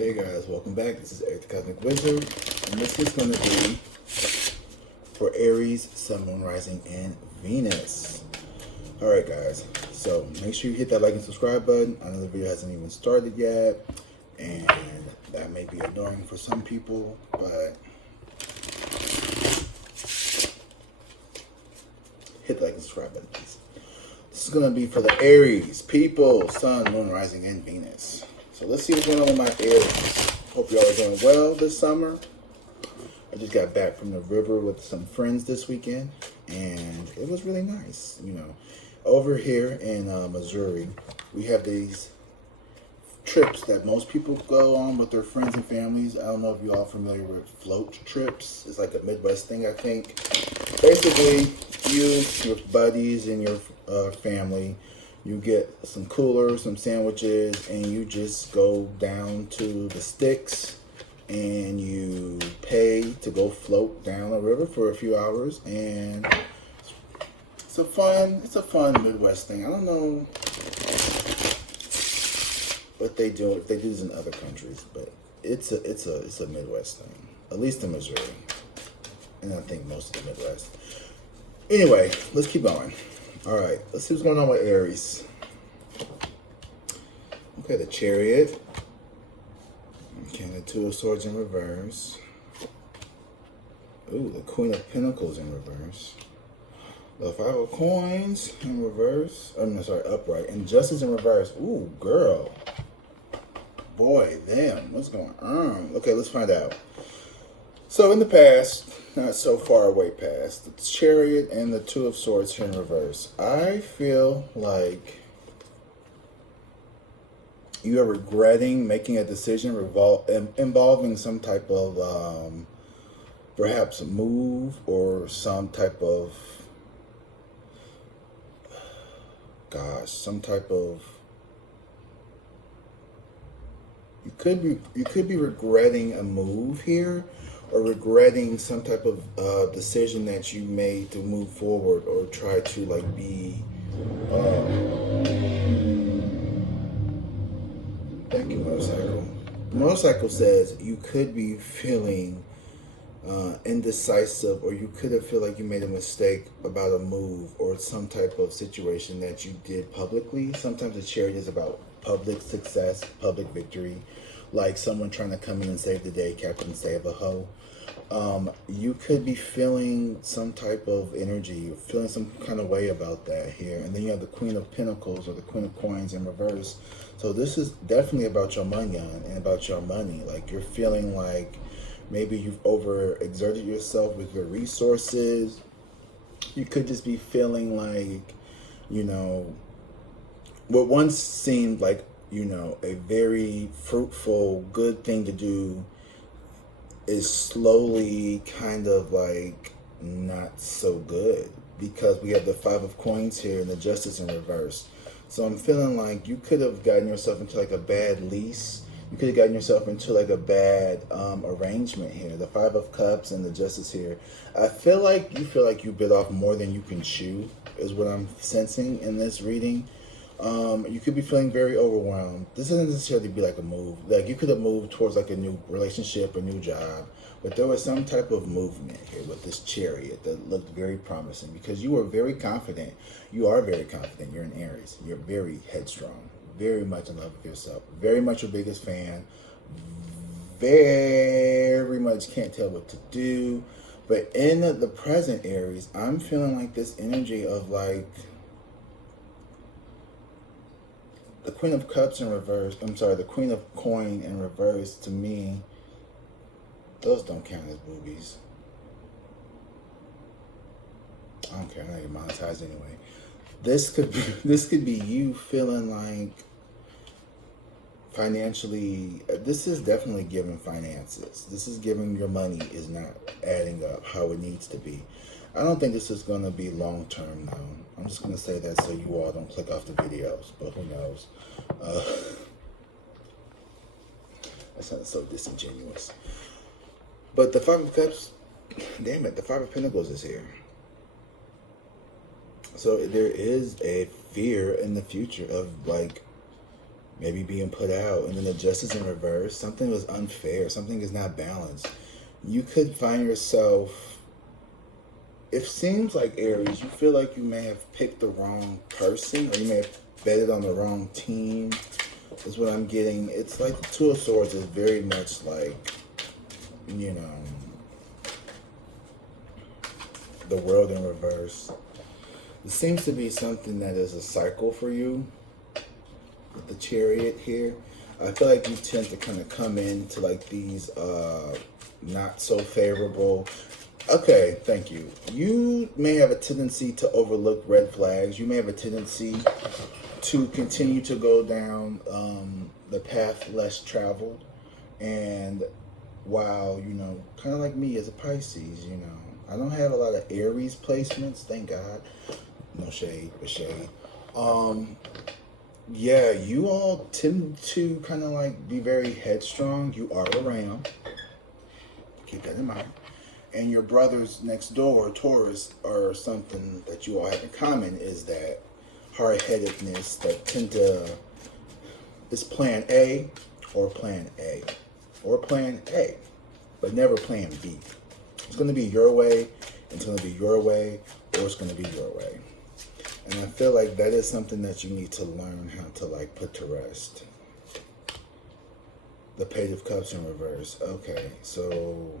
Hey guys, welcome back. This is Eric the Cosmic Wizard, and this is going to be for Aries, Sun, Moon, Rising, and Venus. Alright guys, so make sure you hit that like and subscribe button. I know the video hasn't even started yet, and that may be annoying for some people, but hit the like and subscribe button, please. This is going to be for the Aries people, Sun, Moon, Rising, and Venus. So let's see what's going on with my Aries. Hope y'all are doing well this summer. I just got back from the river with some friends this weekend, and it was really nice. You know, over here in Missouri, we have these trips that most people go on with their friends and families. I don't know if you all familiar with float trips. It's like a Midwest thing, I think. Basically, you, your buddies, and your family, you get some coolers, some sandwiches, and you just go down to the sticks and you pay to go float down a river for a few hours. And it's a fun Midwest thing. I don't know what they do, if they do this in other countries, but it's a Midwest thing, at least in Missouri, and I think most of the Midwest. Anyway, let's keep going. All right, let's see what's going on with Aries. Okay, the Chariot. Okay, the Two of Swords in reverse. Ooh, the Queen of Pentacles in reverse. The Five of Coins in reverse. I'm sorry, upright. And Justice in reverse. Ooh, girl. Boy, damn, what's going on? Okay, let's find out. So in the past, not so far away past, the Chariot and the Two of Swords here in reverse. I feel like you are regretting making a decision involving some type of perhaps a move or some type of, some type of, you could be regretting a move here, or regretting some type of decision that you made to move forward or try to like be thank you, Motorcycle. Motorcycle says you could be feeling indecisive, or you could have feel like you made a mistake about a move or some type of situation that you did publicly. Sometimes the Chariot is about public success, public victory, like someone trying to come in and save the day, Captain Save a Ho. You could be feeling some type of energy, feeling some kind of way about that here. And then you have the Queen of Pentacles or the Queen of Coins in reverse. So this is definitely about your money and about your money. Like you're feeling like maybe you've overexerted yourself with your resources. You could just be feeling like, you know, what once seemed like, you know, a very fruitful, good thing to do is slowly kind of like not so good, because we have the Five of Coins here and the Justice in reverse. So I'm feeling like you could have gotten yourself into like a bad lease. You could have gotten yourself into like a bad arrangement here. The Five of Cups and the Justice here. I feel like you bit off more than you can chew is what I'm sensing in this reading. You could be feeling very overwhelmed. This doesn't necessarily be like a move. Like you could have moved towards like a new relationship, a new job, but there was some type of movement here with this Chariot that looked very promising, because you were very confident. You are very confident. You're an Aries. You're very headstrong, very much in love with yourself, very much your biggest fan, very much can't tell what to do. But in the present Aries, I'm feeling like this energy of like, the Queen of Cups in reverse, the Queen of Coin in reverse, to me, those don't count as boobies. I don't care, I'm not even monetized anyway. This could be you feeling like financially, this is definitely giving finances. This is giving your money is not adding up how it needs to be. I don't think this is going to be long term though. I'm just going to say that so you all don't click off the videos, but who knows. That sounds so disingenuous. But the Five of Cups, damn it, the Five of Pentacles is here. So there is a fear in the future of like maybe being put out. And then the justice in reverse, something was unfair, something is not balanced. You could find yourself, it seems like Aries, you feel like you may have picked the wrong person, or you may have betted on the wrong team, is what I'm getting. It's like the Two of Swords is very much like, you know, the world in reverse. It seems to be something that is a cycle for you with the Chariot here. I feel like you tend to kind of come into like these not so favorable. Okay, thank you. You may have a tendency to overlook red flags. You may have a tendency to continue to go down the path less traveled. And while, you know, kind of like me as a Pisces, you know, I don't have a lot of Aries placements, thank God. No shade, but shade. Yeah, you all tend to kind of like be very headstrong. You are around. Keep that in mind. And your brothers next door, Taurus, or something that you all have in common is that hard-headedness that tend to, is plan A or plan A or plan A, but never plan B. It's going to be your way, it's going to be your way, or it's going to be your way. And I feel like that is something that you need to learn how to like put to rest. The Page of Cups in reverse. Okay, so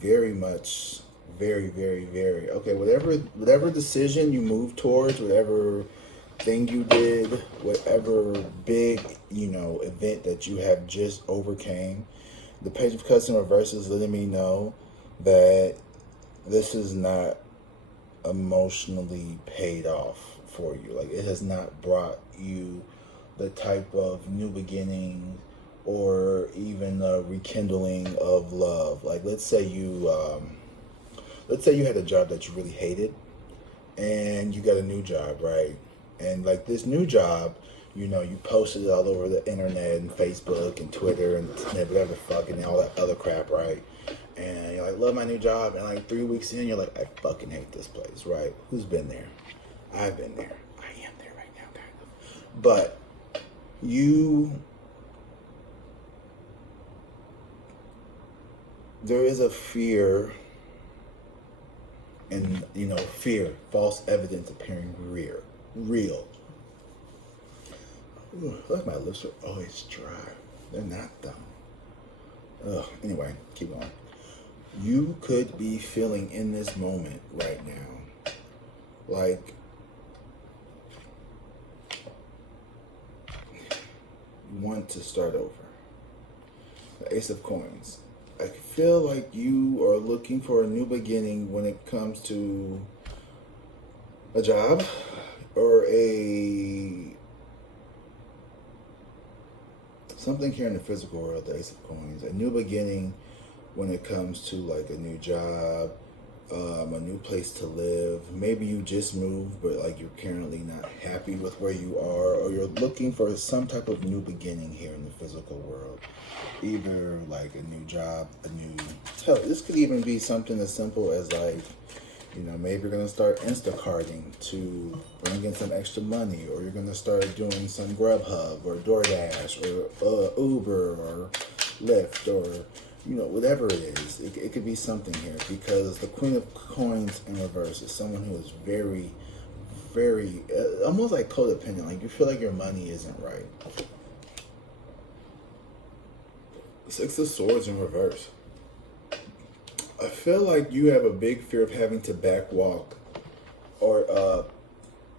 very much, very, very, very. Okay, whatever decision you move towards, whatever thing you did, whatever big, you know, event that you have just overcame, the Page of Cups in reverse is letting me know that this is not emotionally paid off for you. Like, it has not brought you the type of new beginning or even a rekindling of love. Like, let's say you had a job that you really hated and you got a new job, right? And like this new job, you know, you posted it all over the internet and Facebook and Twitter and whatever fucking all that other crap, right? And you're like, love my new job. And like 3 weeks in, you're like, I fucking hate this place, right? Who's been there? I've been there. I am there right now, kind of. But there is a fear, and, you know, fear, false evidence appearing real. Ooh, I feel like my lips are always dry. They're not, though. Ugh. Anyway, keep going. You could be feeling in this moment right now like you want to start over. The Ace of Coins. I feel like you are looking for a new beginning when it comes to a job or something here in the physical world, the Ace of Coins. A new beginning when it comes to like a new job, a new place to live. Maybe you just moved, but like you're currently not happy with where you are, or you're looking for some type of new beginning here in the physical world. Either like a new job, hell, this could even be something as simple as like, you know, maybe you're going to start Instacarting to bring in some extra money, or you're going to start doing some Grubhub or DoorDash or Uber or Lyft, or, you know, whatever it is. It could be something here, because the Queen of Coins in reverse is someone who is very, very, almost like codependent. Like, you feel like your money isn't right. Six of Swords in reverse. I feel like you have a big fear of having to backwalk or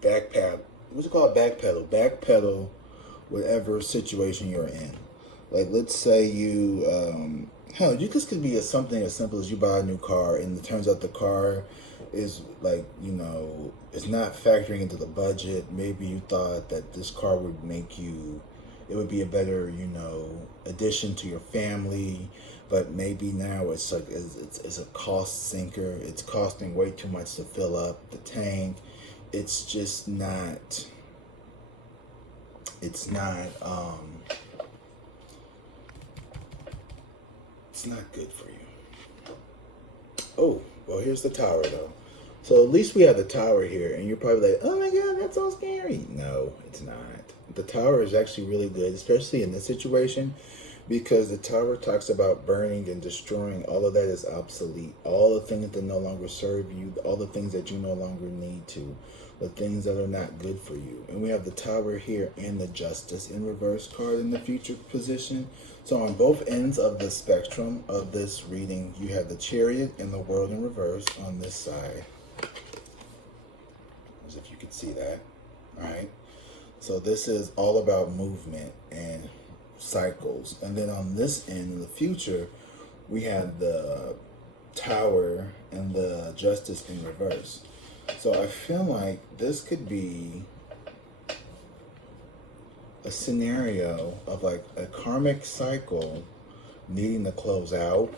backpedal. What's it called? Backpedal whatever situation you're in. Like, let's say you, this could be something as simple as you buy a new car and it turns out the car is like, you know, it's not factoring into the budget. Maybe you thought that this car would make you, it would be a better, you know, addition to your family, but maybe now it's like it's a cost sinker. It's costing way too much to fill up the tank. It's just not. It's not. It's not good for you. Oh, well, here's the Tower though. So at least we have the Tower here, and you're probably like, oh my God, that's so scary. No, it's not. The Tower is actually really good, especially in this situation, because the Tower talks about burning and destroying. All of that is obsolete. All the things that no longer serve you, all the things that you no longer need to, the things that are not good for you. And we have the Tower here and the Justice in reverse card in the future position. So on both ends of the spectrum of this reading, you have the Chariot and the World in reverse on this side. As if you could see that. All right. So this is all about movement and cycles. And then on this end, in the future, we have the Tower and the Justice in reverse. So I feel like this could be a scenario of like a karmic cycle needing to close out.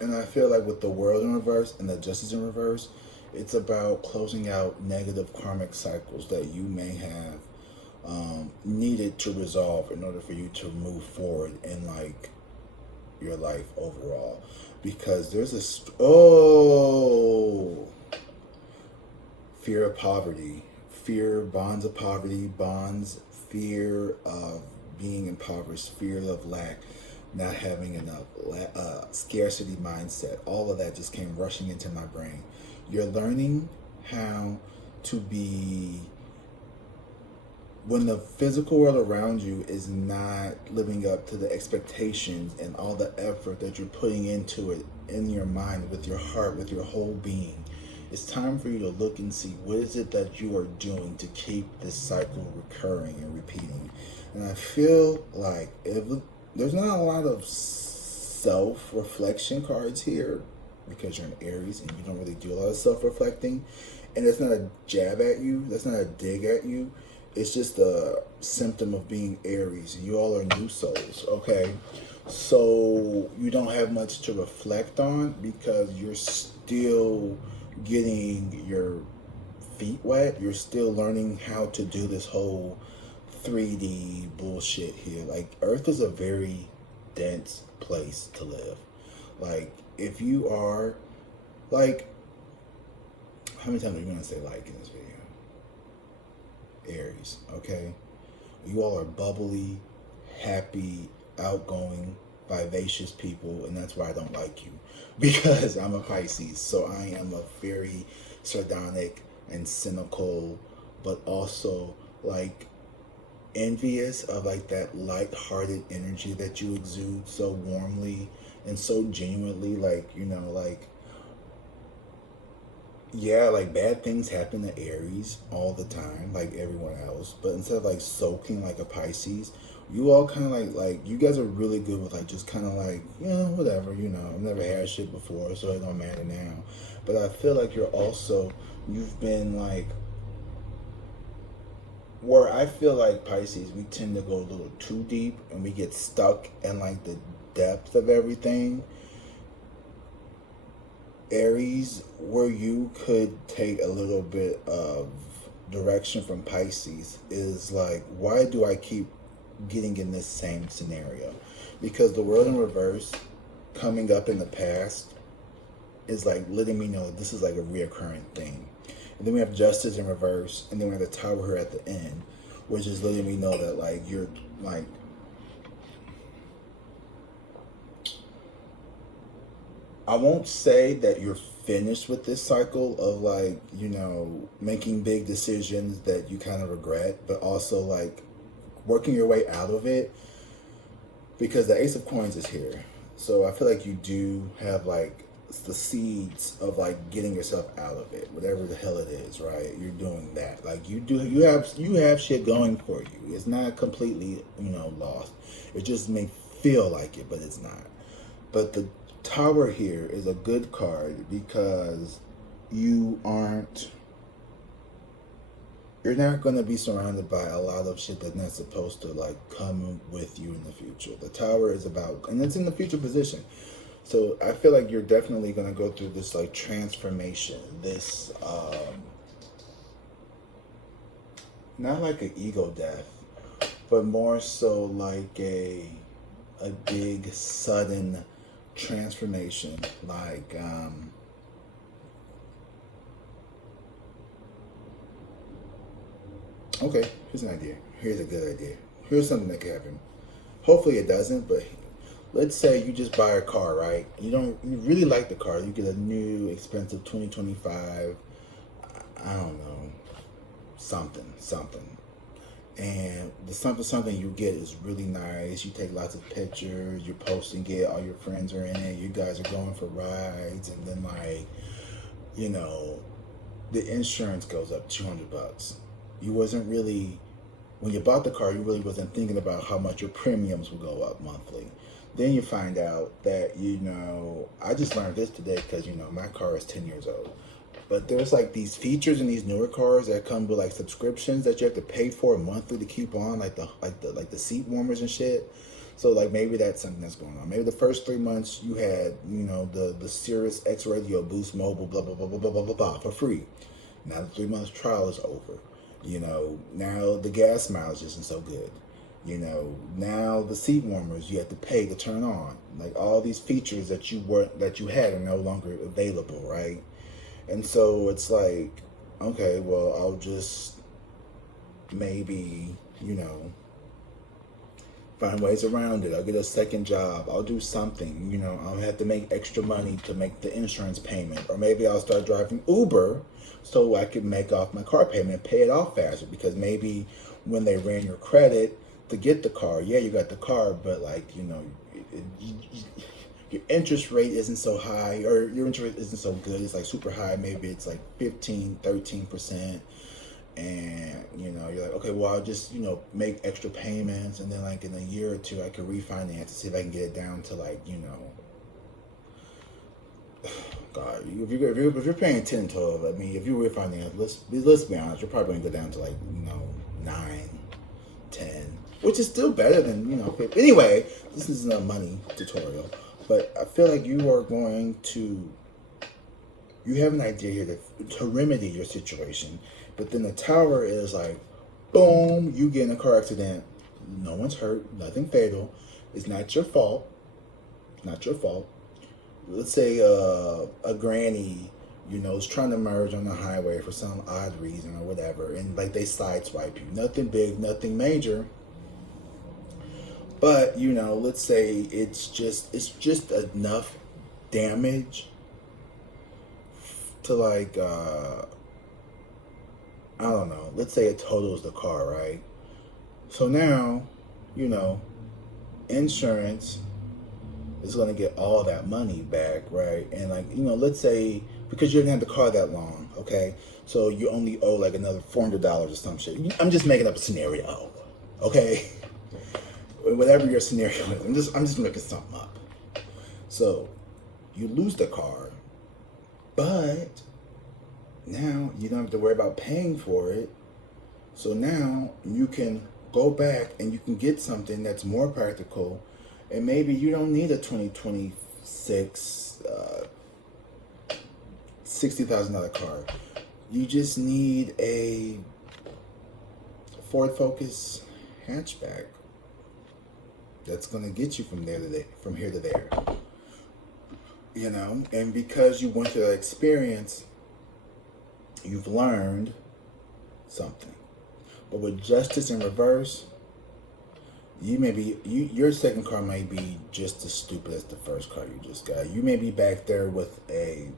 And I feel like with the World in reverse and the Justice in reverse, it's about closing out negative karmic cycles that you may have needed to resolve in order for you to move forward in like your life overall. Because there's a fear of poverty, bonds of poverty, fear of being impoverished, fear of lack, not having enough, scarcity mindset. All of that just came rushing into my brain. You're learning how to be, when the physical world around you is not living up to the expectations and all the effort that you're putting into it in your mind, with your heart, with your whole being, it's time for you to look and see what is it that you are doing to keep this cycle recurring and repeating. And I feel like there's not a lot of self-reflection cards here, because you're an Aries and you don't really do a lot of self-reflecting. And it's not a jab at you. That's not a dig at you. It's just a symptom of being Aries. You all are new souls, okay? So you don't have much to reflect on because you're still getting your feet wet. You're still learning how to do this whole 3D bullshit here. Like, Earth is a very dense place to live. Like, if you are, like, how many times are you going to say like in this video? Aries, okay? You all are bubbly, happy, outgoing, vivacious people, and that's why I don't like you. Because I'm a Pisces, so I am a very sardonic and cynical, but also, like, envious of, like, that light-hearted energy that you exude so warmly and so genuinely. Like, you know, like, yeah, like, bad things happen to Aries all the time, like everyone else. But instead of, like, sulking like a Pisces, you all kind of, like, you guys are really good with, like, just kind of, like, yeah, whatever, you know. I've never had shit before, so it don't matter now. But I feel like you've been, like, where I feel like Pisces, we tend to go a little too deep and we get stuck in, like, the depth of everything. Aries, where you could take a little bit of direction from Pisces, is like, why do I keep getting in this same scenario? Because the World in reverse coming up in the past is like letting me know this is like a reoccurring thing. And then we have Justice in reverse, and then we have the Tower here at the end, which is letting me know that, like, you're, like, I won't say that you're finished with this cycle of, like, you know, making big decisions that you kind of regret, but also, like, working your way out of it, because the Ace of Coins is here. So I feel like you do have, like, the seeds of, like, getting yourself out of it, whatever the hell it is, right? You're doing that. Like, you have shit going for you. It's not completely, you know, lost. It just may feel like it, but it's not. But the Tower here is a good card because you're not going to be surrounded by a lot of shit that's not supposed to, like, come with you in the future. The Tower is about, and it's in the future position. So I feel like you're definitely going to go through this, like, transformation, this, not like an ego death, but more so like a big, sudden transformation. Like, Okay, here's an idea. Here's a good idea. Here's something that could happen. Hopefully it doesn't, but let's say you just buy a car, right? You really like the car. You get a new expensive 2025, I don't know, something. And the something you get is really nice. You take lots of pictures, you're posting it, all your friends are in it, you guys are going for rides, and then like, you know, the insurance goes up $200. You wasn't really, when you bought the car, you really wasn't thinking about how much your premiums will go up monthly. Then you find out that, you know, I just learned this today because, you know, my car is 10 years old. But there's like these features in these newer cars that come with like subscriptions that you have to pay for monthly to keep on, like the seat warmers and shit. So like maybe that's something that's going on. Maybe the first 3 months you had, you know, the Sirius X Radio Boost Mobile blah blah blah blah blah blah blah blah for free. Now the 3 months trial is over. You know, now the gas mileage isn't so good. You know, now the seat warmers you have to pay to turn on. Like all these features that you had are no longer available, right? And so it's like, okay, well, I'll just maybe, you know, find ways around it. I'll get a second job. I'll do something, you know, I'll have to make extra money to make the insurance payment. Or maybe I'll start driving Uber so I can make off my car payment and pay it off faster. Because maybe when they ran your credit to get the car, yeah, you got the car, but like, you know, your interest rate isn't so high, or your interest isn't so good. It's like super high. Maybe it's like 13% and you know, you're like, okay, well, I'll just, you know, make extra payments, and then like in a year or two I can refinance to see if I can get it down to like, you know, God, if you're paying 10, 12, I mean, if you refinance, let's be honest, you're probably gonna go down to like, you know, 9, 10, which is still better than, you know. Anyway, this isn't a money tutorial. But I feel like you are going to, you have an idea here to remedy your situation. But then the tower is like, boom, you get in a car accident. No one's hurt, nothing fatal. It's not your fault. Not your fault. Let's say a granny, you know, is trying to merge on the highway for some odd reason or whatever. And like they sideswipe you. Nothing big, nothing major. But, you know, let's say it's just enough damage to like, I don't know, let's say it totals the car, right? So now, you know, insurance is going to get all that money back, right? And like, you know, let's say, because you didn't have the car that long, okay? So you only owe like another $400 or some shit. I'm just making up a scenario, okay? Whatever your scenario is, I'm just making something up. So you lose the car, but now you don't have to worry about paying for it. So now you can go back and you can get something that's more practical, and maybe you don't need a 2026 $60,000 car. You just need a Ford Focus hatchback. That's going to get you from here to there. You know, and because you went through that experience, you've learned something. But with justice in reverse, your second car may be just as stupid as the first car you just got. You may be back there with a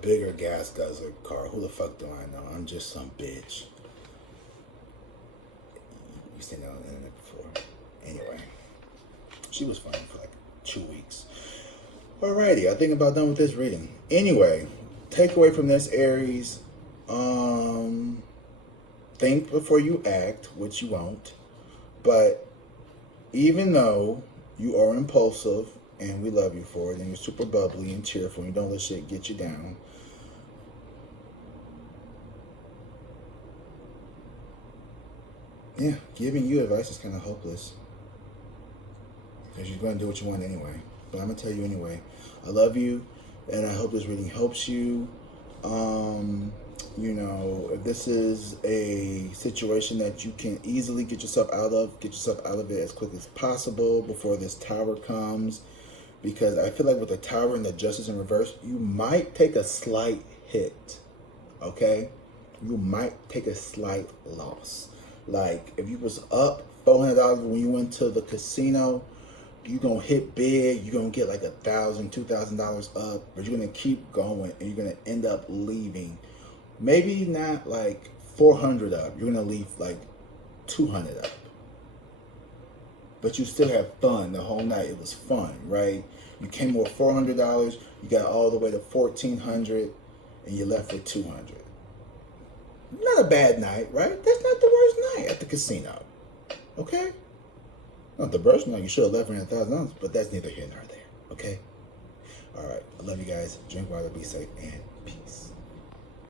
bigger gas guzzler car. Who the fuck do I know? I'm just some bitch. You seen that on the internet before. Anyway, she was funny for like 2 weeks. Alrighty, I think I'm about done with this reading. Anyway, takeaway from this, Aries. Think before you act, which you won't. But even though you are impulsive, and we love you for it, and you're super bubbly and cheerful, and you don't let shit get you down, yeah, giving you advice is kind of hopeless. Because you're going to do what you want anyway. But I'm going to tell you anyway. I love you, and I hope this reading helps you. You know, if this is a situation that you can easily get yourself out of it as quick as possible before this tower comes. Because I feel like with the tower and the justice in reverse, you might take a slight hit. Okay? you might take a slight loss. Like if you was up $400 when you went to the casino, you're gonna hit big, you're gonna get like $1,000, $2,000 up, but you're gonna keep going and you're gonna end up leaving maybe not like 400 up, you're gonna leave like 200 up. But you still have fun the whole night. It was fun, right? You came with $400, you got all the way to 1,400, and you left with 200. Not a bad night, right? That's not the worst night at the casino. Okay? Not the worst night. You should have left for $1,000, but that's neither here nor there. Okay? All right. I love you guys. Drink water, be safe, and peace.